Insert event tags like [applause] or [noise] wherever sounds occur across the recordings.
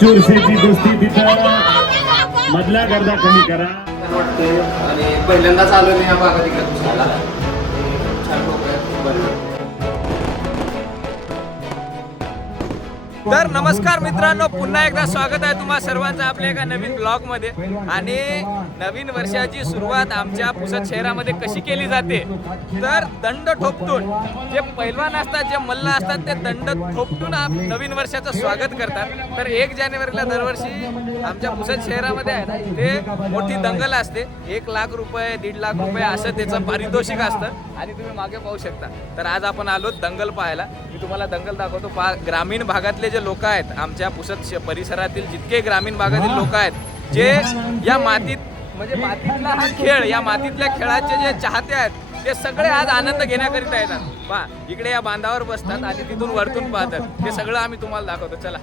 चुरशीची कुस्ती तिथं. मधला गर्दा कमी करा. छान वाटतंय आणि पहिल्यांदाच आलो मी या भागात इकडे तर नमस्कार मित्रांनो पुन्हा एकदा स्वागत आहे तुम्हा सर्वांचं आपल्या एका नवीन ब्लॉगमध्ये आणि नवीन वर्षाची सुरुवात आमच्या पुसद शहरामध्ये कशी केली जाते? तर दंड ठोपटून जे पैलवान असतात जे मल्ल असतात ते दंड ठोपटून नवीन वर्षाचं स्वागत करतात. तर एक जानेवारीला दरवर्षी आमच्या पुसद शहरामध्ये आहे ना ते मोठी दंगल असते. एक लाख रुपये दीड लाख रुपये असं त्याचं पारितोषिक असतं. आणि तुम्ही मागे पाहू शकता. तर आज आपण आलो दंगल पाहायला. मी तुम्हाला दंगल दाखवतो. पा ग्रामीण भागातले जे लोक आहेत आमच्या पुसद परिसरातील जितके ग्रामीण भागातील लोक आहेत जे या मातीत म्हणजे मातीतला हा खेळ या मातीतल्या खेळाचे जे चाहते आहेत ते सगळे आज आनंद घेण्याकरिता येतात. पहा इकडे या बांधावर बसतात आणि तिथून वरतून पाहतात. ते सगळं आम्ही तुम्हाला दाखवतो. चला.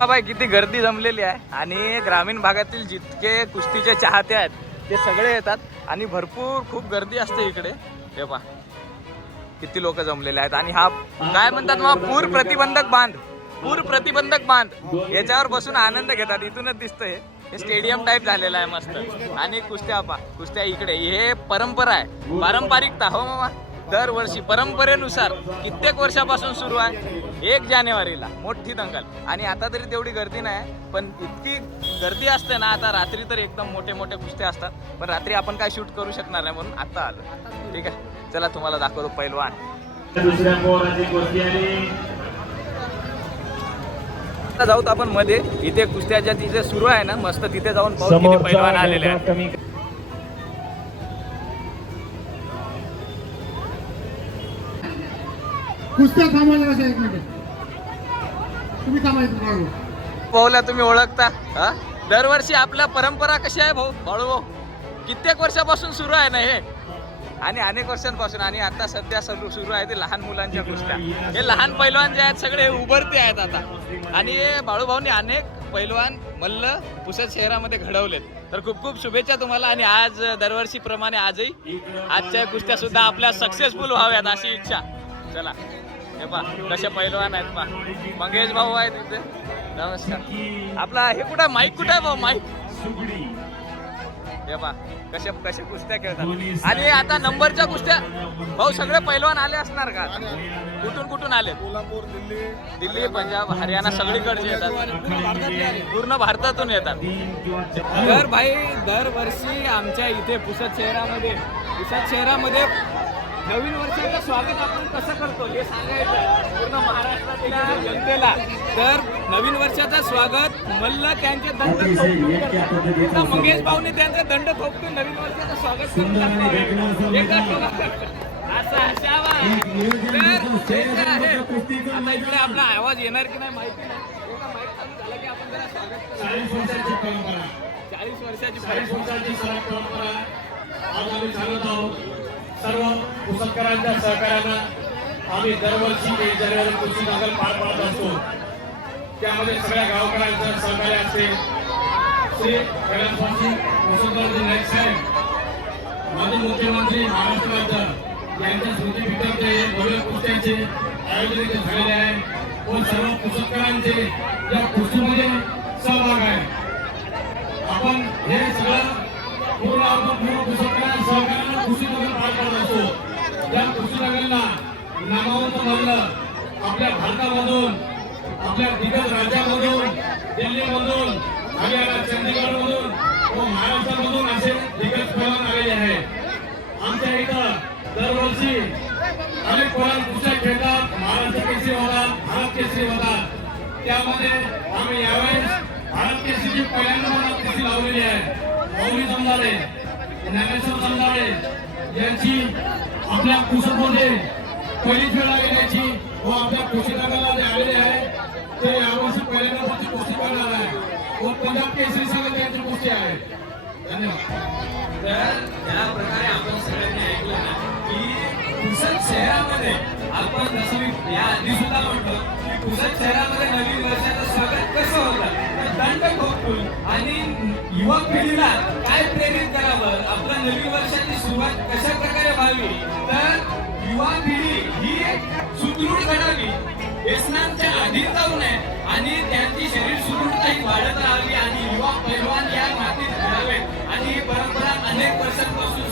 हा बाई किती गर्दी जमलेली आहे. आणि ग्रामीण भागातील जितके कुस्तीचे चाहते आहेत ते सगळे येतात. आणि भरपूर खूप गर्दी असते इकडे. हे पहा. किती लोक जमलेले आहेत. आणि हा काय म्हणतात मग? पूर प्रतिबंधक बांध. पूर प्रतिबंधक बांध. याच्यावर बसून आनंद घेतात. इथूनच दिसतंय. हे स्टेडियम टाईप झालेलं आहे मस्त. आणि कुस्त्या पा कुस्त्या इकडे. हे परंपरा आहे. पारंपरिकता. हो मामा. दरवर्षी परंपरेनुसार कित्येक वर्षापासून सुरू आहे. एक जानेवारीला. मोठी दंगल. आणि आता तरी तेवढी गर्दी नाही. पण इतकी गर्दी असते ना आता रात्री तर एकदम मोठे मोठे कुस्ते असतात. पण रात्री आपण काय शूट करू शकणार नाही म्हणून आता आलो. ठीक आहे. चला तुम्हाला दाखवतो पैलवान दुसऱ्या पोराची कुस्ती आली आता जाऊत आपण मध्ये. इथे कुस्त्याच्या तिथे सुरू आहे ना मस्त तिथे जाऊन पाहू किती पैलवान आलेले आहेत. कमी. कुस्त्या थांबवायला कशा एक मिनिट. तुम्ही थांबायचं बाळू भाऊला तुम्ही ओळखता. हा? दरवर्षी आपल्या परंपरा कशी आहे भाऊ? बाळू भाऊ कित्येक वर्षापासून सुरू आहे ना हे? आणि अनेक वर्षांपासून आणि आता सध्या सुरू सुरू आहे ते लहान मुलांच्या गोष्ट्या हे लहान पैलवान जे आहेत सगळे उभरते आहेत आता. आणि हे बाळूभाऊनी अनेक पैलवान मल्ल पुसद शहरामध्ये घडवलेत. तर खूप खूप शुभेच्छा तुम्हाला आणि आज दरवर्षीप्रमाणे आजही आजच्या कुस्त्या सुद्धा आपल्या सक्सेसफुल व्हाव्यात अशी इच्छा. चला. हे पा कसे पैलवान आहेत पा मंगेश भाऊ आहेत इथे. नमस्कार. आपला हे कुठं माईक कुठं आहे भाऊ? माईक? हे पा कसे कसे कुस्त्या खेळतात. आणि आता नंबरच्या कुस्त्या भाऊ सगळे पैलवान आले असणार का? कुठून कुठून आले? दिल्ली. पंजाब हरियाणा सगळीकडचे येतात. पूर्ण भारतातून येतात. दर भाई दरवर्षी आमच्या इथे पुसद शहरामध्ये पुसद शहरामध्ये नवीन वर्षाचं स्वागत आपण कसं करतो हे सांगायचं पूर्ण महाराष्ट्रातल्या जनतेला. तर नवीन वर्षाचं स्वागत मल्ल त्यांचे दंड थोपटून मंगेश भाऊने त्यांचे दंड थोपटून नवीन वर्षाचं स्वागत करून का? असं असावा तर आता इकडे आपला आवाज येणार की नाही माहिती नाही. की आपण जरा स्वागत. चाळीस वर्षाची परंपरा. चाळीस वर्षाची चाळीस वर्षाची सरळ परंपरा. आज आम्ही चालत आहोत सर्व पुस्तकांच्या सहकार्यानं आम्ही दरवर्षी एक जानेवारी कृषी दंगल पार पाडत असतो. त्यामध्ये सगळ्या गावकऱ्यांचं सहकार्य असते. श्री कैलासवासी वसंतरावजी नाईक साहेब माजी मुख्यमंत्री महाराष्ट्र राज्य यांच्या स्मृतीपीठाचे भव्य कुस्त्यांचे आयोजन इथे झालेले आहे. व सर्व पुस्तकांचे या कुस्तीमध्ये सहभाग आहे. आपण हे सगळं पूर्ण आपण पूर्ण पुस्तकांना सहकार्यानं कुस्ती नगर पार पाडत असतो या कुस्ती नामावंत आपल्या भारतामधून आपल्या दिग्गज राज्यामधून दिल्लीमधून हरियाणा चंदीगडमधून व महाराष्ट्रामधून असे दिग्गज पैलवान आलेले आहे. आमच्या इथं दरवर्षी अनेक पैलवान पुस्तक खेळतात महाराष्ट्र केसरी होतात भारत केसरी होतात त्यामध्ये आम्ही यावेळेस भारत केसरीची पहिल्यांदा मला कुस्ती लावलेली आहे. मौली जमदारे ज्ञानेश्वर जमदारे यांची आपल्या कुस्तीमध्ये पहिली खेळा येण्याची व हो, आपल्या कुस्तीनगरला जे आलेले आहे. ते यावर्षी पहिल्यांदा त्यांची कुस्ती करणार आहे. व पंजाब केसरी संघ त्यांची कुस्ती आहे. धन्यवाद. तर त्या प्रकारे आपण सगळ्यांनी ऐकलं ना की पुसद शहरामध्ये आपण जसं मी या आधी सुद्धा म्हणतो की पुसद शहरामध्ये नवीन वर्षाचं स्वागत कसं होतं? आणि युवा पिढीला काय प्रेरित करावं आपल्या नवीन वर्षाची सुरुवात कशा प्रकारे व्हावी तर युवा पिढी ही सुदृढ घडावी व्यसनांच्या अधीन जाऊ नये आणि त्यांची शरीर सुदृढता ही वाढत राहावी आणि युवा पैलवान या मातीत घडावेत आणि ही परंपरा अनेक वर्षांपासून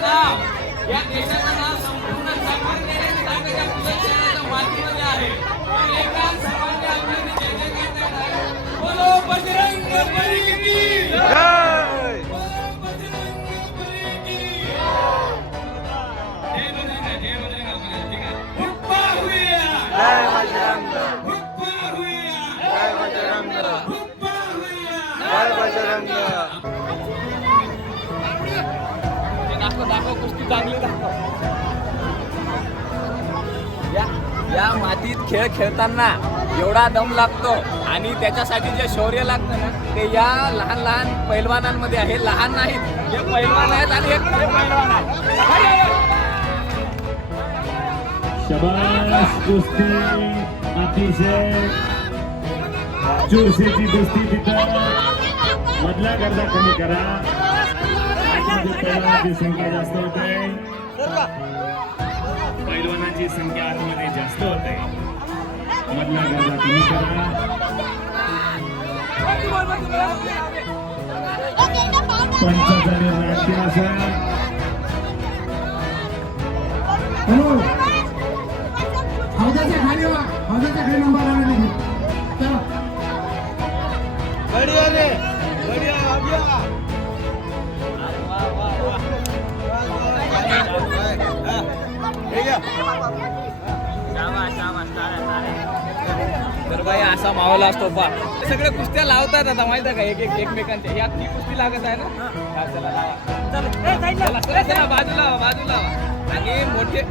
देशाचं नाव या देशाचं नाव संपूर्ण जगात नेण्याची ताकद या पुसद शहराच्या मातीमध्ये आहे. तर एकदा सर्वांनी आपली जय जयकार करा. बोलो बजरंग बली की. बोलो बजरंग बली की. जय बजरंग जय बजरंग आपल्याला, ठीक आहे. हुप्पा हुया. हुप्पा हुया हुप्पा हुया. दाखव चांगली या या मातीत खेळ खेळताना एवढा दम लागतो आणि त्याच्यासाठी जे शौर्य लागतं ना ते या लहान लहान पैलवानांमध्ये आहे. लहान नाहीत हे पैलवान आहेत आणि एक खरे पैलवान आहेत. कुस्ती अतिशय चुरशीची कुस्ती तिथं. मधला गर्दा कमी करा. पैलवानाची संख्या जास्त होते. पहिलवानाची संख्या आतमध्ये जास्त होते. मधला गर्दा कमी करा. पंचाचा निर्णय अंतिम हौदाच्या खाली वा. हौदाच्या खाली नंबर आला नाही. चला. तर बाई असा माहोल असतो पा. सगळे कुस्त्या लावतात आता माहिती आहे का? एक एक एकमेकांच्या. यात ती कुस्ती लागत आहे ना? चला लावा. चला. बाजूला बाजूला. आणि मोठे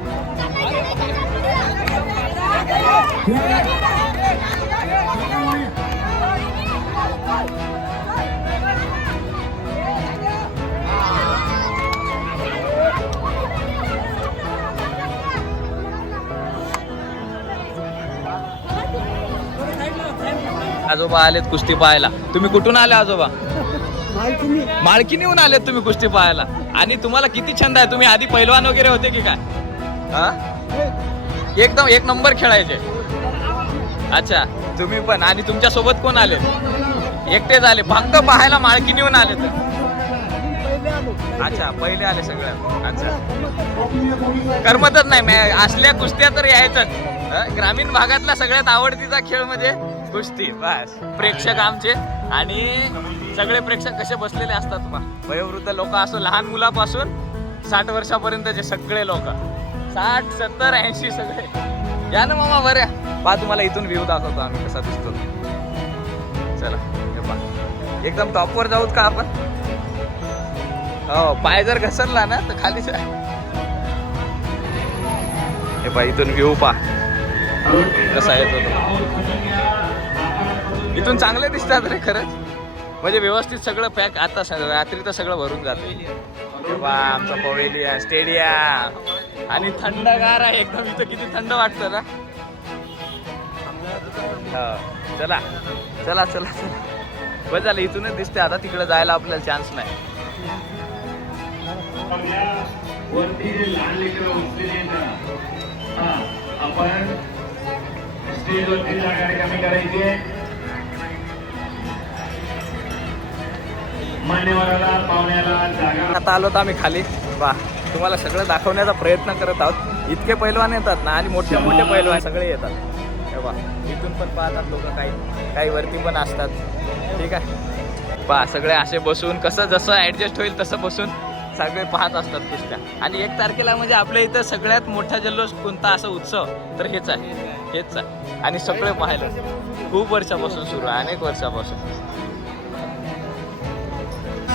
आजोबा आलेत कुस्ती पाहायला. तुम्ही कुठून आले आजोबा? माळकीनीहून आलेत तुम्ही कुस्ती पाहायला. आणि तुम्हाला किती छंद आहे? तुम्ही आधी पैलवान वगैरे होते की काय? हा? एकदम एक नंबर खेळायचे. अच्छा तुम्ही पण. आणि तुमच्यासोबत कोण आले? एकटे झाले. फक्त पाहायला माळकीनीहून आले तर. अच्छा पहिले आले सगळ्यात अच्छा. करमतच नाही. असल्या कुस्त्या तर यायचंच. हं? ग्रामीण भागातला सगळ्यात आवडतीचा खेळ म्हणजे? कुस्ती बस. प्रेक्षक आमचे आणि सगळे प्रेक्षक कसे बसलेले असतात मग वयोवृद्ध लोक असो लहान मुलापासून साठ वर्षापर्यंतचे सगळे लोक. साठ सत्तर ऐंशी सगळे. या ना मामा बऱ्या. पा तुम्हाला इथून व्ह्यू दाखवतो आम्ही कसा दिसतो. चला हे पहा. एकदम टॉपवर जाऊत का आपण? हो पाय जर घसरला ना तर खाली हे पा इथून व्ह्यू पा कसा येतो इथून चांगले दिसतात रे खरंच. म्हणजे व्यवस्थित सगळं पॅक आता रात्री तर सगळं भरून जातं. वा आमचा पवेलिया स्टेडियम आणि थंडगार आहे एकदम इथं किती थंड वाटतं ना. हो, चला. चला चला चला. बरं झालं इथूनच दिसते आता तिकडे जायला आपल्याला चान्स नाही. आपण स्टेजवरती जागा रिकामी करायची मान्यवराला पाहुण्याला जागा आता आलो तर आम्ही खाली. वा तुम्हाला सगळं दाखवण्याचा प्रयत्न करत आहोत. इतके पैलवान येतात ना आणि मोठे मोठे पैलवान सगळे येतात. इथून पण पाहतात लोक काही काही वरती पण असतात. ठीक आहे. पहा सगळे असे बसून कसं जसं ॲडजस्ट होईल तसं बसून सगळे पाहत असतात कुस्त्या. आणि एक तारखेला म्हणजे आपल्या इथं सगळ्यात मोठा जल्लोष कोणता असा उत्सव? तर हेच आहे. हेच आहे. आणि सगळे पाहिलं खूप वर्षापासून सुरू आहे अनेक वर्षापासून.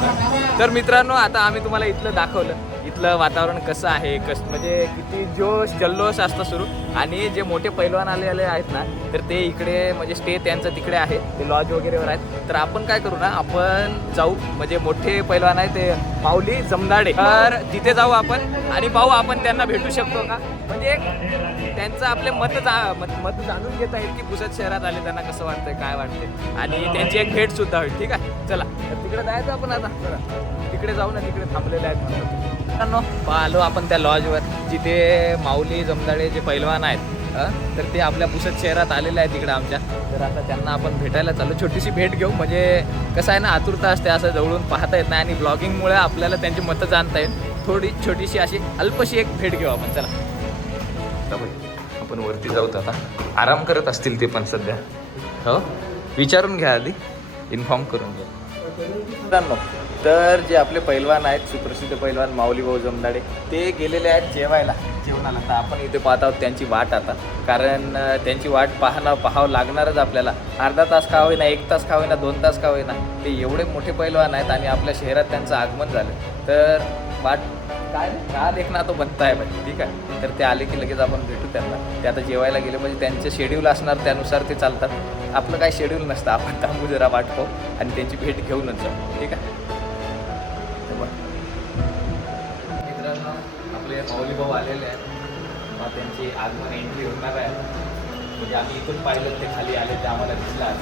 [laughs] तर मित्रांनो आता आम्ही तुम्हाला इथलं दाखवलं. इथलं वातावरण कसं आहे कस म्हणजे किती जोश जल्लोष असतं सुरू. आणि जे मोठे पैलवान आलेले आहेत ना तर ते इकडे म्हणजे स्टे त्यांचं तिकडे आहे ते लॉज वगैरेवर आहेत. तर आपण काय करू ना आपण जाऊ. म्हणजे मोठे पैलवान आहे ते माऊली जमदाडे. तर तिथे जाऊ आपण आणि पाहू आपण त्यांना भेटू शकतो का? म्हणजे एक त्यांचं आपले मत जा मत मत जाणून घेता येईल की पुसद शहरात आले त्यांना कसं वाटतंय काय वाटतंय. आणि त्यांची एक भेट सुद्धा होईल ठीक आहे? चला तर तिकडे जायचं आपण आता. तिकडे जाऊ ना तिकडे थांबलेले आहेत म्हणून. मित्रांनो आलो आपण त्या लॉजवर जिथे माऊली जमदाडे जे पैलवान आहेत तर ते आपल्या पुसत शहरात आलेले आहेत तिकडे आमच्या. तर आता त्यांना आपण भेटायला चालू छोटीशी भेट घेऊ. म्हणजे कसं आहे ना आतुरता असते असं जवळून पाहता येत नाही आणि ब्लॉगिंगमुळे आपल्याला त्यांची मतं जाणता येईल थोडी छोटीशी अशी अल्पशी एक भेट घेऊ आपण. चला. आपण वरती जाऊत आता. आराम करत असतील ते पण सध्या. हो? विचारून घ्या आधी. इन्फॉर्म करून घ्या. मित्रांनो तर जे आपले पैलवान आहेत सुप्रसिद्ध पैलवान माऊली भाऊ जमदाडे ते गेलेले आहेत जेवायला जेवणाला. तर आपण इथे पाहत आहोत त्यांची वाट आता. कारण त्यांची वाट पाहणं पाहावं लागणारच आपल्याला. अर्धा तास का होईना एक तास का होईना दोन तास का होईना ते एवढे मोठे पैलवान आहेत आणि आपल्या शहरात त्यांचं आगमन झालं. तर वाट काय का देखना तो बनता आहे भाई ठीक आहे? तर ते आले की लगेच आपण भेटू त्यांना. ते आता जेवायला गेले म्हणजे त्यांचं शेड्यूल असणार त्यानुसार ते चालतात. आपलं काय शेड्यूल नसतं. आपण थांबू जरा वाट पाहू आणि त्यांची भेट घेऊनच जाऊ. ठीक आहे? आपले माऊली भाऊ आलेले आहेत. मग त्यांची आगमन एंट्री होणार आहे. म्हणजे आम्ही इथून पाहिलं ते खाली आले ते आम्हाला दिसला आज.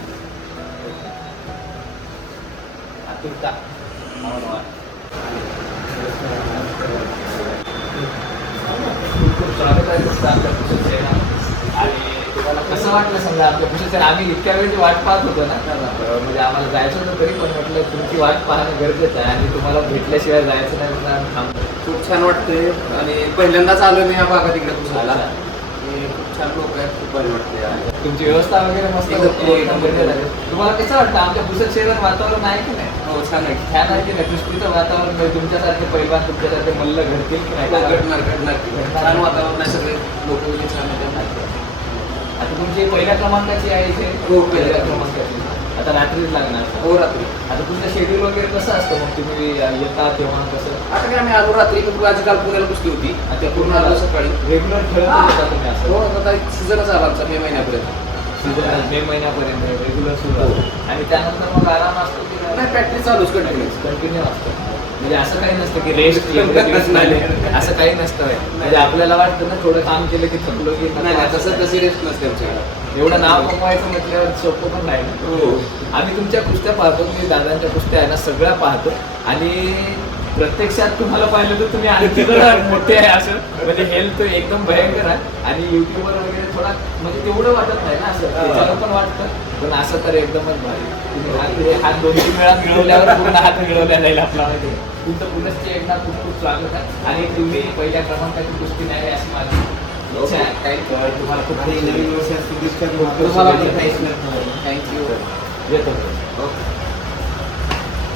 आतुरता खूप खूप स्वागत आहे तुमचं आमच्या पुष्प शहरात. आणि तुम्हाला कसं वाटलं समजा आमच्या पुष्प शहर आम्ही इतक्या वेळची वाट पाहत होतो ना. म्हणजे आम्हाला जायचं होतं तरी पण म्हटलं तुमची वाट पाहणं गरजेचं आहे. आणि तुम्हाला भेटल्याशिवाय जायचं नाही म्हणून आम्ही थांबतो खूप छान वाटतंय. आणि पहिल्यांदाच आलो मी या भागात इकडे पुसायला. आणि खूप छान लोक आहेत खूप भारी वाटते आणि तुमची व्यवस्था वगैरे मस्त एकदम- होती, एकदम एकदम बढिया झाली. तुम्हाला कसं वाटतं? आमच्या पुसत शहरात वातावरण आहे की नाही? हो छान आहे. छान आहे की नाही? कुस्तीचं वातावरण म्हणजे तुमच्यासारखे पैलवान तुमच्यासारखे मल्ल घडतील की हो, नाही घडणार घडणार. छान वातावरण आहे सगळे. लोक वगैरे छान आहेत. आता तुमची पहिल्या क्रमांकाची आहे इथे. हो, पहिल्या क्रमांकाची. आता रात्रीच लागणार. हो रात्री आता तुमचं शेड्यूल वगैरे कसं असतं? मग तुम्ही येता तेव्हा कसं? आता काय आम्ही आलो रात्री पण माझी काल पुण्याला कुस्ती होती. आता पूर्ण आलो सकाळी. रेग्युलर खेळत होता तुम्ही हो. असं आता सीझनच आला आमचा मे महिन्यापर्यंत. सीझन मे महिन्यापर्यंत रेग्युलर सुरू असतं. आणि त्यानंतर मग आराम असतो की नाही प्रॅक्टिस चालूच कंटिन्यूस कंटिन्यू असतं. म्हणजे असं काही नसतं की रेस्ट. असं काही नसतं. म्हणजे आपल्याला वाटतं ना थोडं काम केलं की थकलो की तसं तशी रेस्ट नसते आमच्याकडे एवढं नाव कमवायचं म्हटल्यावर सोपं पण नाही. हो आम्ही तुमच्या कुस्त्या पाहतो मी दादांच्या कुस्त्या आहे ना सगळ्या पाहतो आणि प्रत्यक्षात तुम्हाला पाहिलं तर तुम्ही आणखी मोठे आहे असं. म्हणजे हेल्थ एकदम भयंकर आहे. आणि युट्यूबवर वगैरे थोडा म्हणजे तेवढं वाटत नाही ना असं. त्याला पण वाटतं. पण असं तर एकदमच भारी. तुम्ही हात हे हात दोन तीन वेळा मिळवल्यावर पूर्ण हात मिळवल्या जाईल आपला आहे. तुमचं पुनश्च एकदा खूप खूप स्वागत आहे. आणि तुम्ही पहिल्या क्रमांकाची कुस्ती नाही आहे अशी माझी. इच्छा आहे तर तुम्हाला खूप नवीन तुम्हाला थँक्यू येतो.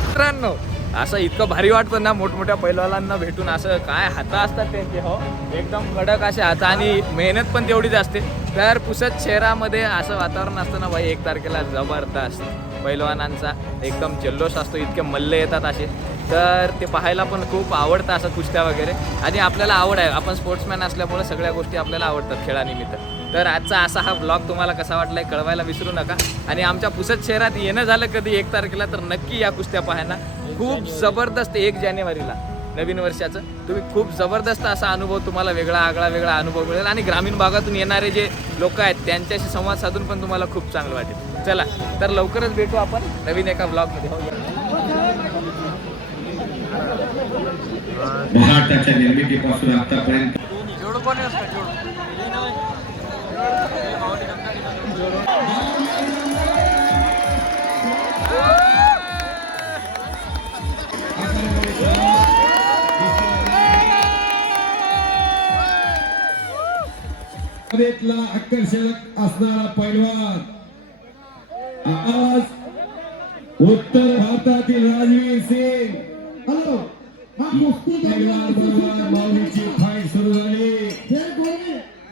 मित्रांनो असं इतकं भारी वाटतं ना मोठमोठ्या पैलवानांना भेटून. असं काय हाता असतात त्यांचे हो. एकदम कडक असे हात आणि मेहनत पण तेवढीच असते. तर पुसत शहरामध्ये असं वातावरण असतं ना भाई एक तारखेला जबरदस्त पैलवानांचा एकदम जल्लोष असतो इतके मल्ल येतात असे. तर ते पाहायला पण खूप आवडतं असं कुस्त्या वगैरे. आणि आपल्याला आवड आहे आपण स्पोर्ट्समॅन असल्यामुळे सगळ्या गोष्टी आपल्याला आवडतात खेळानिमित्त. तर आजचा असा हा ब्लॉग तुम्हाला कसा वाटला आहे कळवायला विसरू नका. आणि आमच्या पुसत शहरात येणं झालं कधी एक तारखेला तर नक्की या कुस्त्या पाहायला. खूप जबरदस्त एक जानेवारीला नवीन वर्षाचं. तुम्ही खूप जबरदस्त असा अनुभव तुम्हाला वेगळा आगळा वेगळा अनुभव मिळेल आणि ग्रामीण भागातून येणारे जे लोक आहेत त्यांच्याशी संवाद साधून पण तुम्हाला खूप चांगलं वाटेल. चला तर लवकरच भेटू आपण नवीन एका ब्लॉगमध्ये. हो निर्मितीपासून आतापर्यंत. स्पर्धेतला आकर्षक असणारा पैलवान. आज उत्तर भारतातील राजवीर सिंग. हॅलो पैलवान बरोबर माऊलीची फाईट सुरू झाली.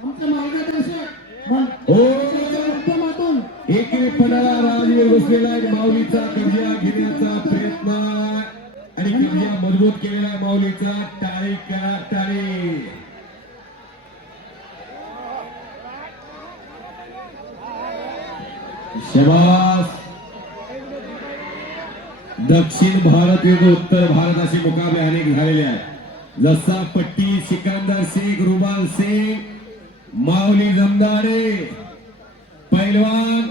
आमचे मार्गदर्शक. माध्यमातून एकेपणाला राजवीर बसलेला आहे. माऊलीचा कब्जा घेण्याचा प्रयत्न आणि मजबूत केलेला माऊलीचा. टाळी करा टाळी शबास! दक्षिण भारत विरुद्ध उत्तर भारत असे मुकाबले अनेक झालेले आहेत. जसा पट्टी सिकंदर शेख रुबाल सिंग माऊली जमदारे पैलवान